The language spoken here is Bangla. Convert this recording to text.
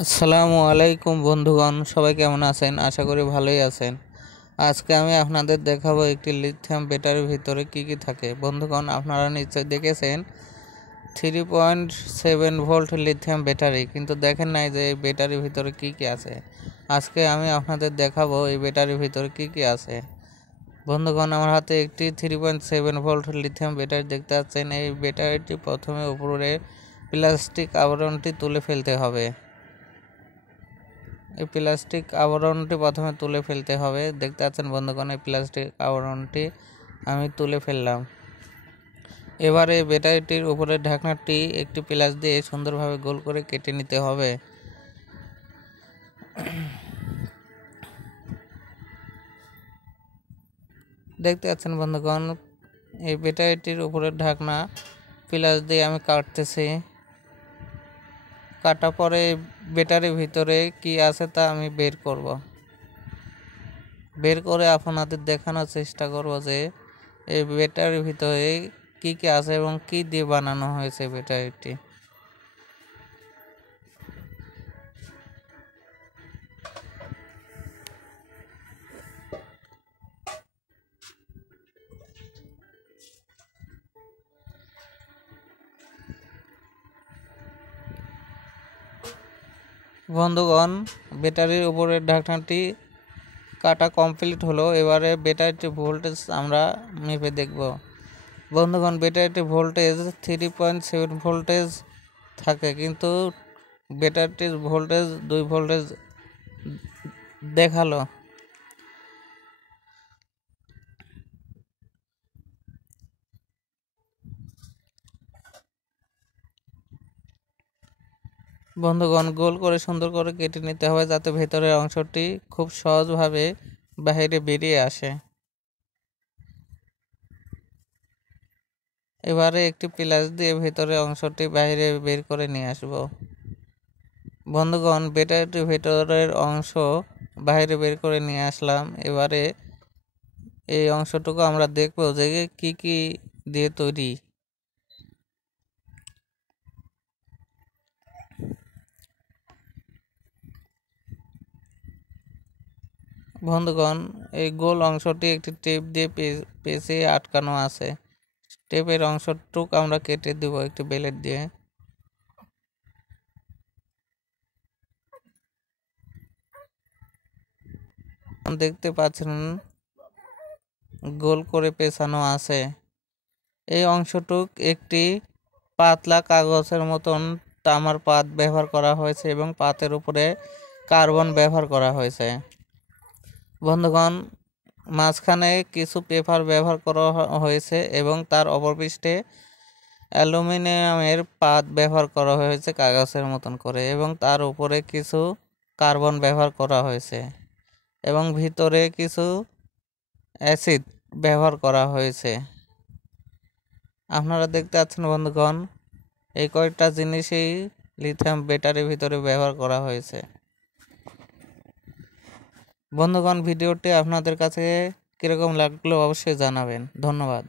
আসসালামু আলাইকুম বন্ধুগণ, সবাই কেমন আছেন? আশা করি ভালোই আছেন। আজকে আমি আপনাদের দেখাবো একটি লিথিয়াম ব্যাটারির ভিতরে কি কি থাকে। বন্ধুগণ, আপনারা নিশ্চয়ই দেখেছেন 3.7 ভোল্ট লিথিয়াম ব্যাটারি, কিন্তু দেখেন নাই যে এই ব্যাটারির ভিতরে কি কি আছে। আজকে আমি আপনাদের দেখাবো এই ব্যাটারির ভিতরে কি কি আছে। বন্ধুগণ, আমার হাতে একটি 3.7 ভোল্ট লিথিয়াম ব্যাটারি দেখতে পাচ্ছেন। এই ব্যাটারিটি প্রথমে উপরে প্লাস্টিক আবরণটি তুলে ফেলতে হবে। এই প্লাস্টিক আবরণটি প্রথমে তুলে ফেলতে হবে। দেখতে পাচ্ছেন বন্ধুগণ, এই প্লাস্টিক আবরণটি আমি তুলে ফেললাম। এবারে ব্যাটারিটির উপরের ঢাকনাটি একটি প্লাস দিয়ে সুন্দরভাবে গোল করে কেটে নিতে হবে। দেখতে পাচ্ছেন বন্ধুগণ, এই ব্যাটারিটির উপরের ঢাকনা প্লাস দিয়ে আমি কাটতেছি। কাটা পরে ব্যাটারির ভিতরে কি আছে তা আমি বের করে আপনাদের দেখানোর চেষ্টা করব যে এই ব্যাটারির ভিতরে কি কি আছে এবং কি দিয়ে বানানো হয়েছে ব্যাটারিটি। বন্ধুগণ, ব্যাটারির উপরের ঢাকনাটি কাটা কমপ্লিট হলো। এবারে ব্যাটারিটির ভোল্টেজ আমরা মেপে দেখব। বন্ধুগণ, ব্যাটারিটির ভোল্টেজ 3.7 ভোল্টেজ থাকে, কিন্তু ব্যাটারিটির ভোল্টেজ 2 ভোল্টেজ দেখালো। বন্ধুগণ, গোল করে সুন্দর করে কেটে নিতে হবে যাতে ভেতরের অংশটি খুব সহজভাবে বাইরে বেরিয়ে আসে। এবারে একটি প্লাস দিয়ে ভেতরের অংশটি বাইরে বের করে নিয়ে আসব। বন্ধুগণ, ব্যাটারিটির ভেতরের অংশ বাইরে বের করে নিয়ে আসলাম। এবারে এই অংশটুকু আমরা দেখব যে কি কি দিয়ে তৈরি। বন্ধুগণ, এই গোল অংশটি একটি টেপ দিয়ে পেঁচিয়ে আটকানো আছে। টেপের অংশটুকু আমরা কেটে দেব একটি ব্লেড দিয়ে। দেখতে পাচ্ছেন গোল করে পেঁচানো আছে। এই অংশটুক একটি পাতলা কাগজের মতন তামার পাত ব্যবহার করা হয়েছে এবং পাতের উপরে কার্বন ব্যবহার করা হয়েছে। বন্ধুগণ, মাঝখানে কিছু পেপার ব্যবহার করা হয়েছে এবং তার অপর পৃষ্ঠে অ্যালুমিনিয়ামের পাত ব্যবহার করা হয়েছে কাগজের মতন করে, এবং তার উপরে কিছু কার্বন ব্যবহার করা হয়েছে এবং ভিতরে কিছু অ্যাসিড ব্যবহার করা হয়েছে। আপনারা দেখতে পাচ্ছেন বন্ধুগণ, এই কয়েকটা জিনিসই লিথিয়াম ব্যাটারির ভিতরে ব্যবহার করা হয়েছে। বন্ধুগণ, ভিডিওটি আপনাদের কাছে কীরকম লাগলো অবশ্যই জানাবেন। ধন্যবাদ।